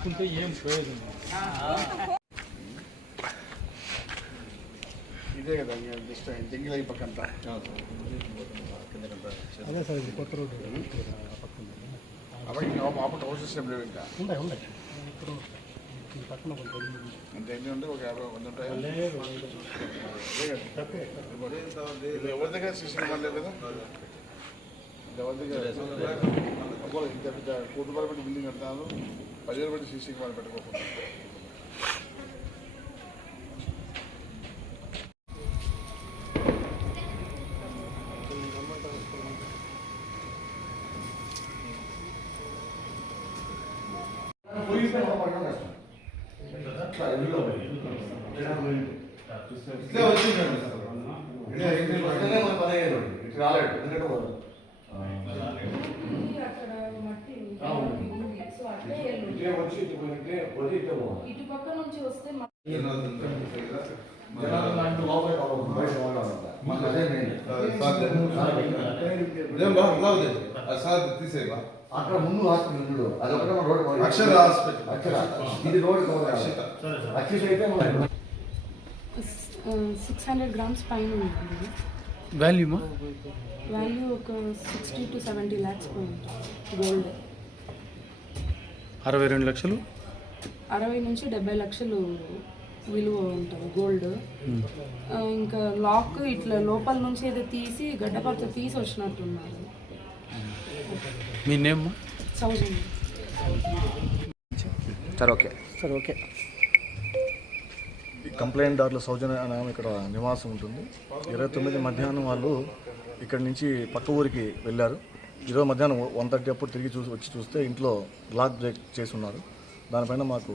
తీసుకుంటే ఏం ప్రయోజనం? ఇదే కదా జస్ట్ జంగిల్ అయి పక్కన అదే సార్ ఇది కొత్త రోడ్డు అప్పుడు హౌసెస్ ఏం లేవు ఇంకా ఉన్నాయి ఇప్పుడు ఈ పక్కన అంటే ఎన్ని ఉంటాయి? ఒక 50 ఉంటాయి. ఎవరి దగ్గర సీసీ కెమెరా లేదు కదా? ఎవరి దగ్గర ఇంత పెద్ద 1 కోటి రూపాయలు పెట్టి బిల్డింగ్ కడతాను, 10,000 పెట్టి సీసీ కెమెరా పెట్టుకోకుండా. ఇటు పక్క నుంచి వస్తే అక్కడ ముందు హాస్పిటల్ అదొకటే రోడ్ అక్షర హాస్పిటల్ ఇది రోడ్ అక్షర అయితే 600 grams పైన ఉంటుంది. వాల్యూ ఒక 60 to 70 lakhs పోయింది. గోల్డ్ 62 లక్షలు, 60 నుంచి 70 లక్షలు విలువ ఉంటుంది గోల్డ్. ఇంకా లాక్ ఇట్లా లోపల నుంచి ఏదో తీసి గడ్డపాత తీసి వచ్చినట్టున్నారు. మీ name? Soujanya. Sir okay sir okay. Complaint దారులు సౌజన్య అనే ఆమె ఇక్కడ నివాసం ఉంటుంది. 29 మధ్యాహ్నం వాళ్ళు ఇక్కడి నుంచి పక్క ఊరికి వెళ్ళారు. ఈరోజు మధ్యాహ్నం 1:30 అప్పుడు తిరిగి వచ్చి చూస్తే ఇంట్లో లాక్ బ్రేక్ చేసి ఉన్నారు. దానిపైన మాకు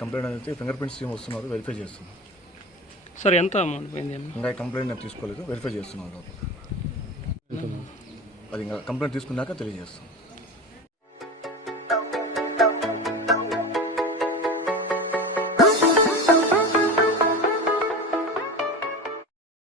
కంప్లైంట్ అనేది ఫింగర్ ప్రింట్స్ టీమ్ వస్తున్నారు, వెరిఫై చేస్తున్నారు. సార్ ఎంత అమౌంట్ పోయింది? ఇంకా కంప్లైంట్ నేను తీసుకోలేదు, వెరిఫై చేస్తున్నాను. అది ఇంకా కంప్లైంట్ తీసుకున్నాక తెలియజేస్తాం.